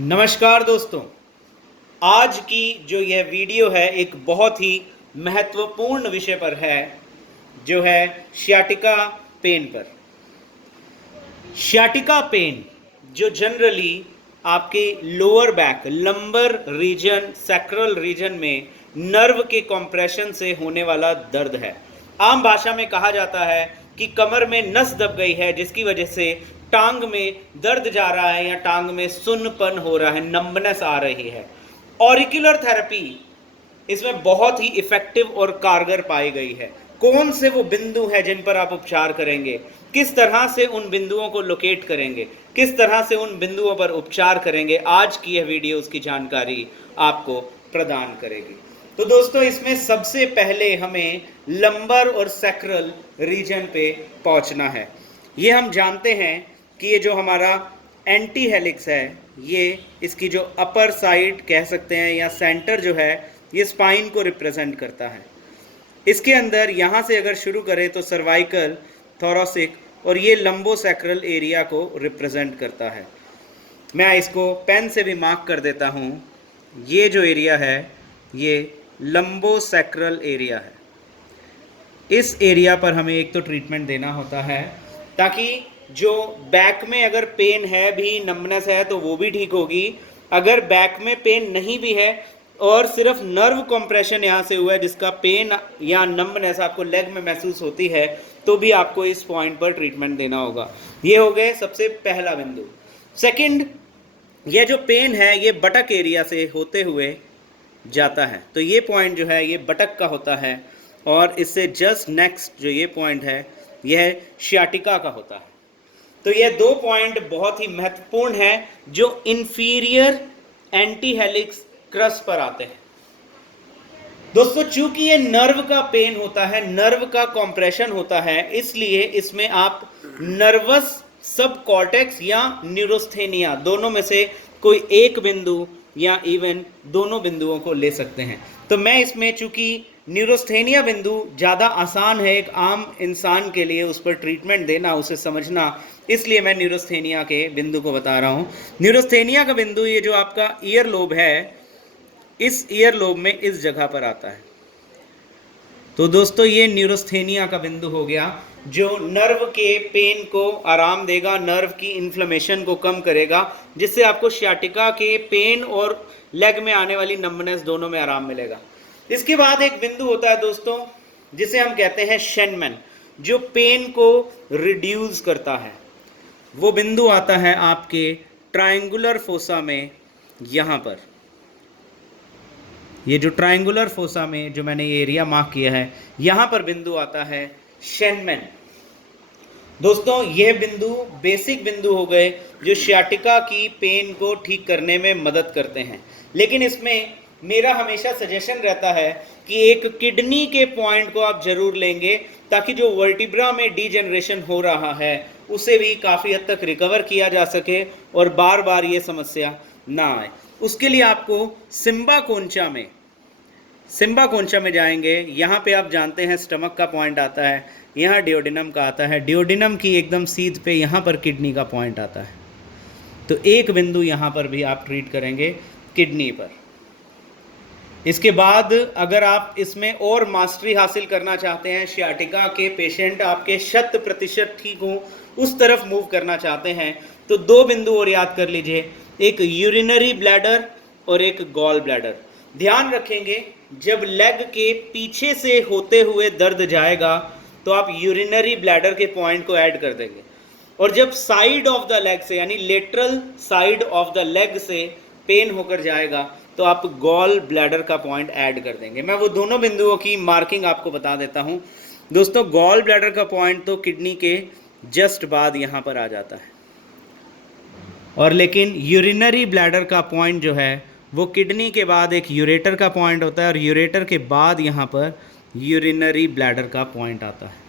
नमस्कार दोस्तों। आज की जो यह वीडियो है एक बहुत ही महत्वपूर्ण विषय पर है, जो है सियाटिका पेन पर। सियाटिका पेन जो जनरली आपके lower back, lumbar region, sacral region में नर्व के कॉम्प्रेशन से होने वाला दर्द है। आम भाषा में कहा जाता है कि कमर में नस दब गई है, जिसकी वजह से टांग में दर्द जा रहा है या टांग में सुन्नपन हो रहा है, नंबनेस आ रही है। ऑरिकुलर थेरेपी इसमें बहुत ही इफेक्टिव और कारगर पाई गई है। कौन से वो बिंदु हैं जिन पर आप उपचार करेंगे, किस तरह से उन बिंदुओं को लोकेट करेंगे, किस तरह से उन बिंदुओं पर उपचार करेंगे, आज की यह वीडियो उसकी जानकारी आपको प्रदान करेगी। तो दोस्तों, इसमें सबसे पहले हमें लंबर और सैक्रल रीजन पे पहुंचना है। ये हम जानते हैं कि ये जो हमारा एंटी हेलिक्स है, ये इसकी जो अपर साइड कह सकते हैं या सेंटर जो है, ये स्पाइन को रिप्रेजेंट करता है। इसके अंदर यहाँ से अगर शुरू करें तो सर्वाइकल, थोरैसिक और ये लंबोसैक्रल एरिया को रिप्रेजेंट करता है। मैं इसको पेन से भी मार्क कर देता हूँ। ये जो एरिया है ये लंबोसैक्रल एरिया है। इस एरिया पर हमें एक तो ट्रीटमेंट देना होता है ताकि जो बैक में अगर पेन है भी, नंबनेस है, तो वो भी ठीक होगी। अगर बैक में पेन नहीं भी है और सिर्फ नर्व कंप्रेशन यहाँ से हुआ है, जिसका पेन या नंबनेस आपको लेग में महसूस होती है, तो भी आपको इस पॉइंट पर ट्रीटमेंट देना होगा। ये हो गए सबसे पहला बिंदु। सेकंड, ये जो पेन है ये बटक एरिया से होते हुए जाता है, तो ये पॉइंट जो है ये बटक का होता है, और इससे जस्ट नेक्स्ट जो ये पॉइंट है यह सियाटिका का होता है। तो ये दो पॉइंट बहुत ही महत्वपूर्ण हैं जो इंफीरियर एंटी हेलिक्स क्रस्ट पर आते हैं। दोस्तों, चूंकि ये नर्व का पेन होता है, नर्व का कॉम्प्रेशन होता है, इसलिए इसमें आप नर्वस सब कॉर्टेक्स या न्यूरोस्थेनिया दोनों में से कोई एक बिंदु या इवन दोनों बिंदुओं को ले सकते हैं। तो मैं इसमें चूंकि न्यूरोस्थेनिया बिंदु ज़्यादा आसान है एक आम इंसान के लिए उस पर ट्रीटमेंट देना, उसे समझना, इसलिए मैं न्यूरोस्थेनिया के बिंदु को बता रहा हूँ। न्यूरोस्थेनिया का बिंदु ये जो आपका ईयर लोब है, इस ईयर लोब में इस जगह पर आता है। तो दोस्तों, ये न्यूरोस्थेनिया का बिंदु हो गया जो नर्व के पेन को आराम देगा, नर्व की इन्फ्लेमेशन को कम करेगा, जिससे आपको सियाटिका के पेन और लेग में आने वाली नंबनेस दोनों में आराम मिलेगा। इसके बाद एक बिंदु होता है दोस्तों जिसे हम कहते हैं शेनमैन, जो पेन को रिड्यूस करता है। वो बिंदु आता है आपके ट्रायंगुलर फोसा में, यहाँ पर। ये जो ट्रायंगुलर फोसा में जो मैंने ये एरिया मार्क किया है, यहाँ पर बिंदु आता है शेनमैन। दोस्तों, यह बिंदु बेसिक बिंदु हो गए जो सियाटिका की पेन को ठीक करने में मदद करते हैं। लेकिन इसमें मेरा हमेशा सजेशन रहता है कि एक किडनी के पॉइंट को आप जरूर लेंगे, ताकि जो वर्टिब्रा में डीजनरेशन हो रहा है उसे भी काफ़ी हद तक रिकवर किया जा सके और बार बार ये समस्या ना आए। उसके लिए आपको सिम्बा कोंचा में जाएंगे। यहाँ पे आप जानते हैं स्टमक का पॉइंट आता है, यहाँ डियोडिनम का आता है, डियोडिनम की एकदम सीध पे यहाँ पर किडनी का पॉइंट आता है। तो एक बिंदु यहाँ पर भी आप ट्रीट करेंगे किडनी पर। इसके बाद अगर आप इसमें और मास्टरी हासिल करना चाहते हैं, सियाटिका के पेशेंट आपके 100% ठीक हों, उस तरफ मूव करना चाहते हैं, तो दो बिंदु और याद कर लीजिए, एक यूरिनरी ब्लैडर और एक गॉल ब्लैडर। ध्यान रखेंगे, जब लेग के पीछे से होते हुए दर्द जाएगा तो आप यूरिनरी ब्लैडर के पॉइंट को ऐड कर देंगे, और जब साइड ऑफ द लेग से यानी lateral side of the leg से पेन होकर जाएगा तो आप गॉल ब्लैडर का पॉइंट ऐड कर देंगे। मैं वो दोनों बिंदुओं की मार्किंग आपको बता देता हूँ। दोस्तों, गॉल ब्लैडर का पॉइंट तो किडनी के जस्ट बाद यहाँ पर आ जाता है, और लेकिन यूरिनरी ब्लैडर का पॉइंट जो है वो किडनी के बाद एक यूरेटर का पॉइंट होता है, और यूरेटर के बाद यहाँ पर यूरिनरी ब्लैडर का पॉइंट आता है।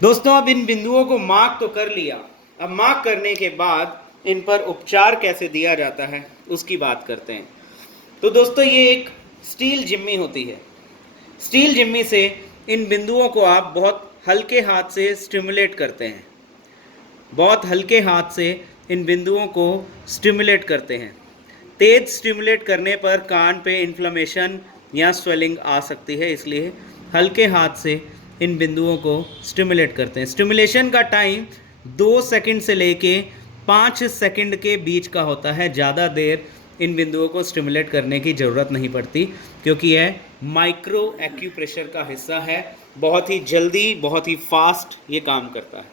दोस्तों, अब इन बिंदुओं को मार्क तो कर लिया, अब मार्क करने के बाद इन पर उपचार कैसे दिया जाता है उसकी बात करते हैं। तो दोस्तों, ये एक स्टील जिम्मी होती है। स्टील जिम्मी से इन बिंदुओं को आप बहुत हल्के हाथ से स्टिमुलेट करते हैं, बहुत हल्के हाथ से इन बिंदुओं को स्टिमुलेट करते हैं। तेज स्टिमुलेट करने पर कान पे इन्फ्लेमेशन या स्वेलिंग आ सकती है, इसलिए हल्के हाथ से इन बिंदुओं को स्टिमुलेट करते हैं। स्टिमुलेशन का टाइम 2 सेकंड से लेके 5 सेकंड के बीच का होता है। ज़्यादा देर इन बिंदुओं को स्टिमुलेट करने की ज़रूरत नहीं पड़ती, क्योंकि यह माइक्रो एक्यूप्रेशर का हिस्सा है। बहुत ही जल्दी, बहुत ही फास्ट ये काम करता है।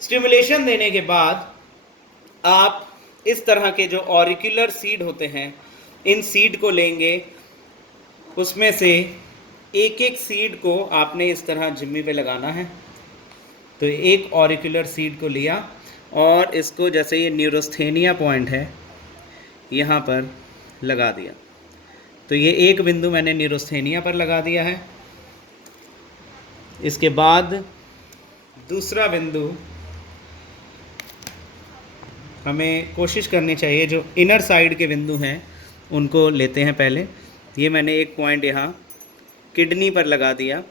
स्टिमुलेशन देने के बाद आप इस तरह के जो ऑरिकुलर सीड होते हैं, इन सीड को लेंगे। उसमें से एक एक सीड को आपने इस तरह जिम्मी पे लगाना है। तो एक ऑरिकुलर सीड को लिया और इसको, जैसे ये न्यूरोस्थेनिया पॉइंट है, यहाँ पर लगा दिया। तो ये एक बिंदु मैंने न्यूरोस्थेनिया पर लगा दिया है। इसके बाद दूसरा बिंदु हमें कोशिश करनी चाहिए, जो इनर साइड के बिंदु हैं उनको लेते हैं पहले। ये मैंने एक पॉइंट यहाँ किडनी पर लगा दिया।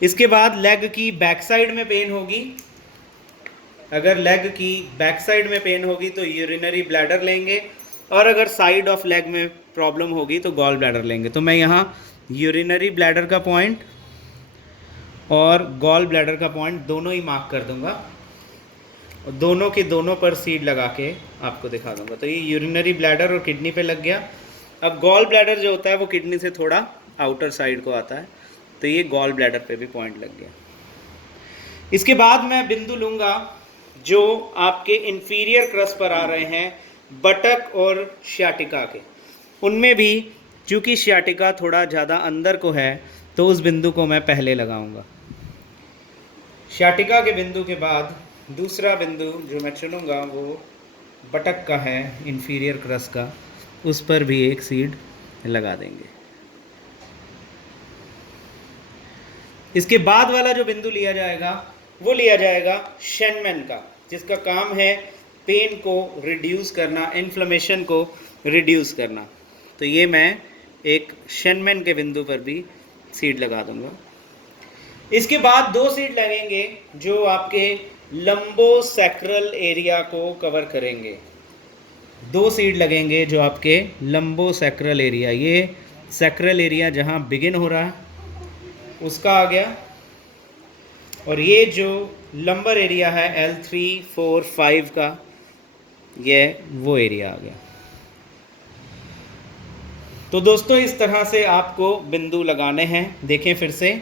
इसके बाद लेग की बैक साइड में पेन होगी। अगर लेग की बैक साइड में पेन होगी तो यूरिनरी ब्लैडर लेंगे, और अगर साइड ऑफ लेग में प्रॉब्लम होगी तो गॉल ब्लैडर लेंगे। तो मैं यहाँ यूरिनरी ब्लैडर का पॉइंट और गॉल ब्लैडर का पॉइंट दोनों ही मार्क कर दूंगा, और दोनों के दोनों पर सीड लगा के आपको दिखा दूंगा। तो ये यूरिनरी ब्लैडर और किडनी पे लग गया। अब गॉल ब्लैडर जो होता है वो किडनी से थोड़ा आउटर साइड को आता है, तो ये गॉल ब्लैडर पे भी पॉइंट लग गया। इसके बाद मैं बिंदु लूँगा जो आपके इंफीरियर क्रस्ट पर आ रहे हैं, बटक और श्याटिका के। उनमें भी चूँकि श्याटिका थोड़ा ज़्यादा अंदर को है, तो उस बिंदु को मैं पहले लगाऊंगा। श्याटिका के बिंदु के बाद दूसरा बिंदु जो मैं चुनूँगा वो बटक का है, इंफीरियर क्रस्ट का। उस पर भी एक सीड लगा देंगे। इसके बाद वाला जो बिंदु लिया जाएगा वो लिया जाएगा शेनमैन का, जिसका काम है पेन को रिड्यूस करना, इन्फ्लेमेशन को रिड्यूस करना। तो ये मैं एक शेनमैन के बिंदु पर भी सीड लगा दूंगा। इसके बाद 2 सीड लगेंगे जो आपके लंबोसैक्रल एरिया को कवर करेंगे। 2 सीड लगेंगे जो आपके लंबोसैक्रल एरिया, ये सैक्रल एरिया जहाँ बिगिन हो रहा है उसका आ गया, और ये जो लंबर एरिया है L3, 4, 5 का, ये वो एरिया आ गया। तो दोस्तों इस तरह से आपको बिंदु लगाने हैं। देखें फिर से,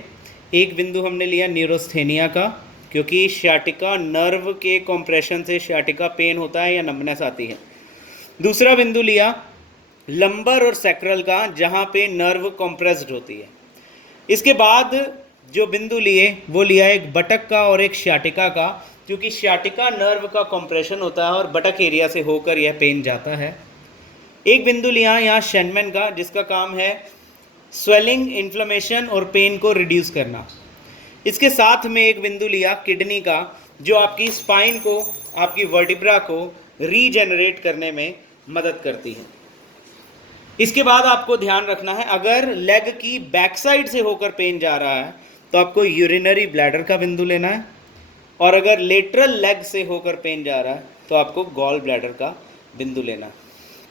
एक बिंदु हमने लिया न्यूरोस्थेनिया का, क्योंकि श्याटिका नर्व के कॉम्प्रेशन से श्याटिका पेन होता है या नमनेस आती है। दूसरा बिंदु लिया लंबर और सैक्रल का, जहाँ पे नर्व कॉम्प्रेस्ड होती है। इसके बाद जो बिंदु लिए वो लिया एक बटक का और एक श्याटिका का, क्योंकि श्याटिका नर्व का कॉम्प्रेशन होता है और बटक एरिया से होकर यह पेन जाता है। एक बिंदु लिया यहाँ शेनमैन का, जिसका काम है स्वेलिंग, इन्फ्लेमेशन और पेन को रिड्यूस करना। इसके साथ में एक बिंदु लिया किडनी का, जो आपकी स्पाइन को, आपकी वर्टिब्रा को रीजेनरेट करने में मदद करती है। इसके बाद आपको ध्यान रखना है, अगर लेग की बैक साइड से होकर पेन जा रहा है तो आपको यूरिनरी ब्लैडर का बिंदु लेना है, और अगर लेटरल लेग से होकर पेन जा रहा है तो आपको गॉल ब्लैडर का बिंदु लेना है।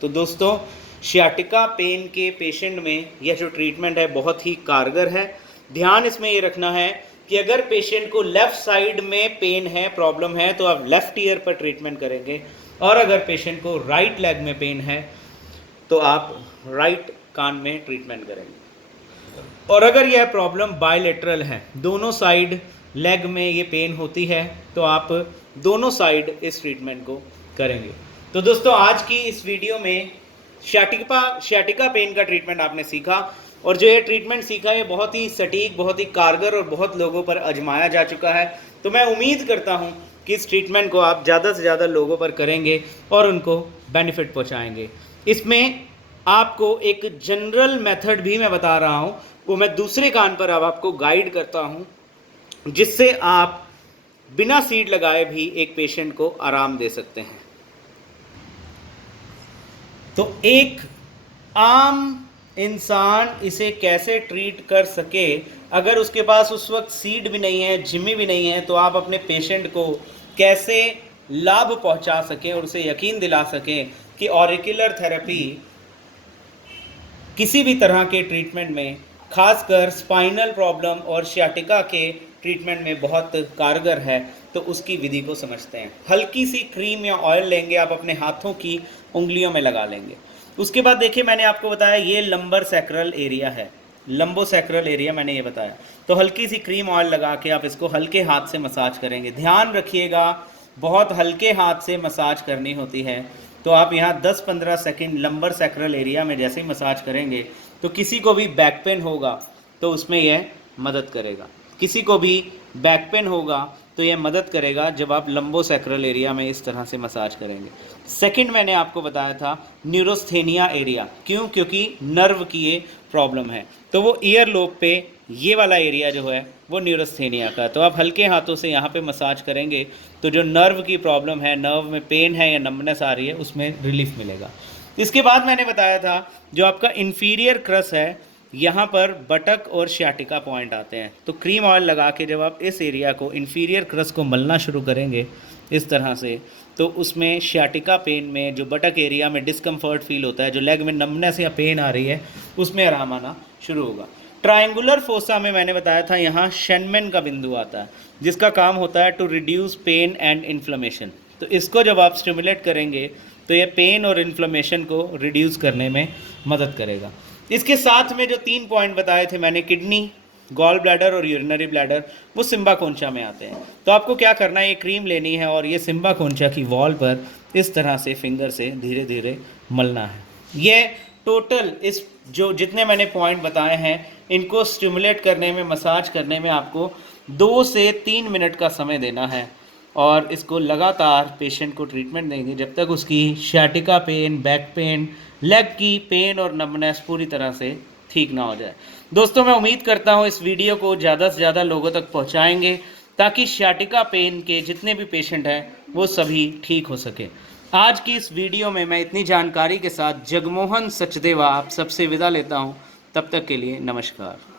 तो दोस्तों श्याटिका पेन के पेशेंट में यह जो ट्रीटमेंट है बहुत ही कारगर है। ध्यान इसमें ये रखना है कि अगर पेशेंट को लेफ़्ट साइड में पेन है, प्रॉब्लम है, तो आप लेफ़्ट ईयर पर ट्रीटमेंट करेंगे, और अगर पेशेंट को राइट लेग में पेन है तो आप राइट कान में ट्रीटमेंट करेंगे। और अगर यह प्रॉब्लम बायलेटरल है, दोनों साइड लेग में ये पेन होती है, तो आप दोनों साइड इस ट्रीटमेंट को करेंगे। तो दोस्तों आज की इस वीडियो में श्याटिका पेन का ट्रीटमेंट आपने सीखा, और जो ये ट्रीटमेंट सीखा है बहुत ही सटीक, बहुत ही कारगर और बहुत लोगों पर आजमाया जा चुका है। तो मैं उम्मीद करता हूँ कि इस ट्रीटमेंट को आप ज़्यादा से ज़्यादा लोगों पर करेंगे और उनको बेनिफिट पहुँचाएँगे। इसमें आपको एक जनरल मेथड भी मैं बता रहा हूँ, वो मैं दूसरे कान पर अब आपको गाइड करता हूँ, जिससे आप बिना सीड लगाए भी एक पेशेंट को आराम दे सकते हैं। तो एक आम इंसान इसे कैसे ट्रीट कर सके, अगर उसके पास उस वक्त सीड भी नहीं है, जिम्मी भी नहीं है, तो आप अपने पेशेंट को कैसे लाभ पहुंचा सकें और उसे यकीन दिला सकें कि ऑरिकुलर थेरेपी किसी भी तरह के ट्रीटमेंट में, खासकर स्पाइनल प्रॉब्लम और सियाटिका के ट्रीटमेंट में बहुत कारगर है, तो उसकी विधि को समझते हैं। हल्की सी क्रीम या ऑयल लेंगे, आप अपने हाथों की उंगलियों में लगा लेंगे। उसके बाद देखिए, मैंने आपको बताया ये लंबर सैक्रल एरिया है, लंबो सैक्रल एरिया मैंने ये बताया। तो हल्की सी क्रीम ऑयल लगा के आप इसको हल्के हाथ से मसाज करेंगे। ध्यान रखिएगा, बहुत हल्के हाथ से मसाज करनी होती है। तो आप यहाँ 10-15 सेकंड लंबर सैक्रल एरिया में जैसे ही मसाज करेंगे तो किसी को भी बैक पेन होगा तो उसमें यह मदद करेगा। किसी को भी बैक पेन होगा तो यह मदद करेगा जब आप लंबो सैक्रल एरिया में इस तरह से मसाज करेंगे। सेकंड मैंने आपको बताया था न्यूरोस्थेनिया एरिया, क्यों? क्योंकि नर्व की ये प्रॉब्लम है, तो वो ईयर लोब पे ये वाला एरिया जो है वो न्यूरोस्थेनिया का। तो आप हल्के हाथों से यहाँ पे मसाज करेंगे तो जो नर्व की प्रॉब्लम है, नर्व में पेन है या नंबनेस आ रही है, उसमें रिलीफ मिलेगा। इसके बाद मैंने बताया था जो आपका इन्फीरियर क्रस है, यहाँ पर बटक और सियाटिका पॉइंट आते हैं। तो क्रीम ऑयल लगा के जब आप इस एरिया को, इन्फीरियर क्रस को मलना शुरू करेंगे इस तरह से, तो उसमें सियाटिका पेन में, जो बटक एरिया में डिस्कम्फर्ट फील होता है, जो लेग में नंबनेस या पेन आ रही है, उसमें आराम आना शुरू होगा। ट्रायंगुलर फोसा में मैंने बताया था यहाँ शेनमैन का बिंदु आता है, जिसका काम होता है to reduce pain and inflammation. तो इसको जब आप स्टिमुलेट करेंगे तो ये पेन और इन्फ्लेमेशन को रिड्यूस करने में मदद करेगा। इसके साथ में जो 3 पॉइंट बताए थे मैंने, किडनी, गॉल ब्लैडर और यूरिनरी ब्लैडर, वो सिम्बा कोंचा में आते हैं। तो आपको क्या करना है, ये क्रीम लेनी है और ये सिम्बा कोंचा की वॉल पर इस तरह से फिंगर से धीरे धीरे मलना है। ये टोटल इस जो जितने मैंने पॉइंट बताए हैं, इनको स्टिमुलेट करने में, मसाज करने में आपको 2 से 3 मिनट का समय देना है और इसको लगातार पेशेंट को ट्रीटमेंट देंगे जब तक उसकी sciatica pain, back pain, leg की पेन और नंबनेस पूरी तरह से ठीक ना हो जाए। दोस्तों, मैं उम्मीद करता हूँ इस वीडियो को ज़्यादा से ज़्यादा लोगों तक पहुँचाएँगे ताकि सियाटिका पेन के जितने भी पेशेंट हैं वो सभी ठीक हो सके। आज की इस वीडियो में मैं इतनी जानकारी के साथ जगमोहन सचदेवा आप सबसे विदा लेता हूँ। तब तक के लिए नमस्कार।